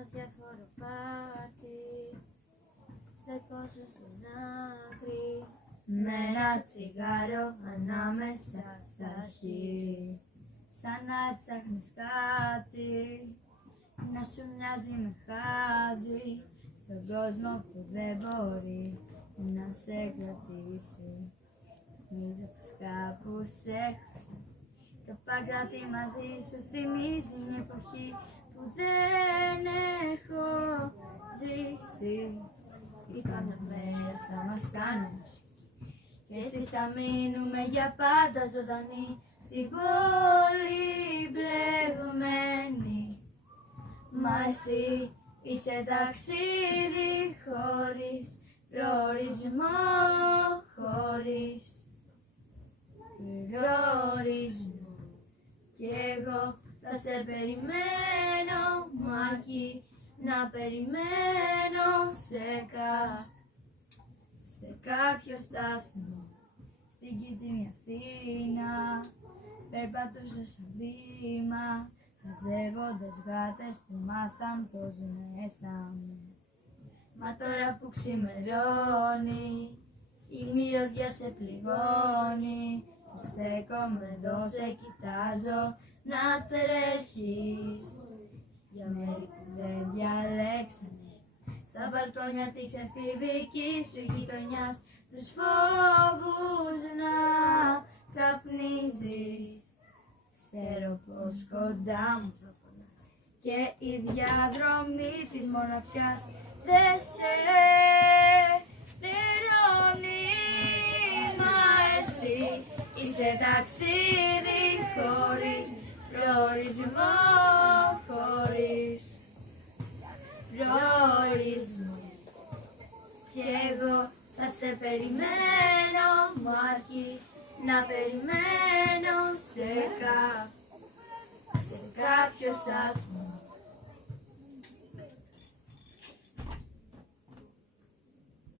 αδιάφορο πάρτι, στεκόσου στην άκρη, με ένα τσιγάρο ανάμεσα στα χείλη, σαν να έψαχνες κάτι να σου μοιάζει με χάδι, στον κόσμο που δεν μπορεί να σε κρατήσει. Νομίζω πως κάπου σε έχασα, το παγκράτη μαζί σου θυμίζει μια εποχή που δεν έχω ζήσει. Είπα μια μέρα θα μας κάνουν κι έτσι θα μείνουμε για πάντα ζωντανοί στην πόλη μπλεγμένη. Μα εσύ είσαι ταξίδι χωρίς προορισμό, χωρίς προορισμό. Κι εγώ θα σε περιμένω, μ' αρκεί να περιμένω σε κάποιο σταθμό. Στην κίτρινη Αθήνα περπατούσα σαν βήμα, χαζεύοντας γάτες που μάθαν πως μεθάμε. Μα τώρα που ξημερώνει, η μυρωδιά σε πληγώνει, στέκομαι εδώ, σε κοιτάζω να τρέχεις. Για μέρη που δεν διαλέξανε, στα μπαλκόνια της εφηβικής σου γειτονιάς, τους φόβους να καπνίζεις. Ξέρω πως κοντά μου θα πονάς και η διαδρομή της μοναξιάς δεν σε πληρώνει. Μα εσύ είσαι ταξίδι χωρίς προορισμό, χωρίς προορισμό. Κι εγώ θα σε περιμένω, μ' αρκεί να περιμένω σε κάποιο σταθμό.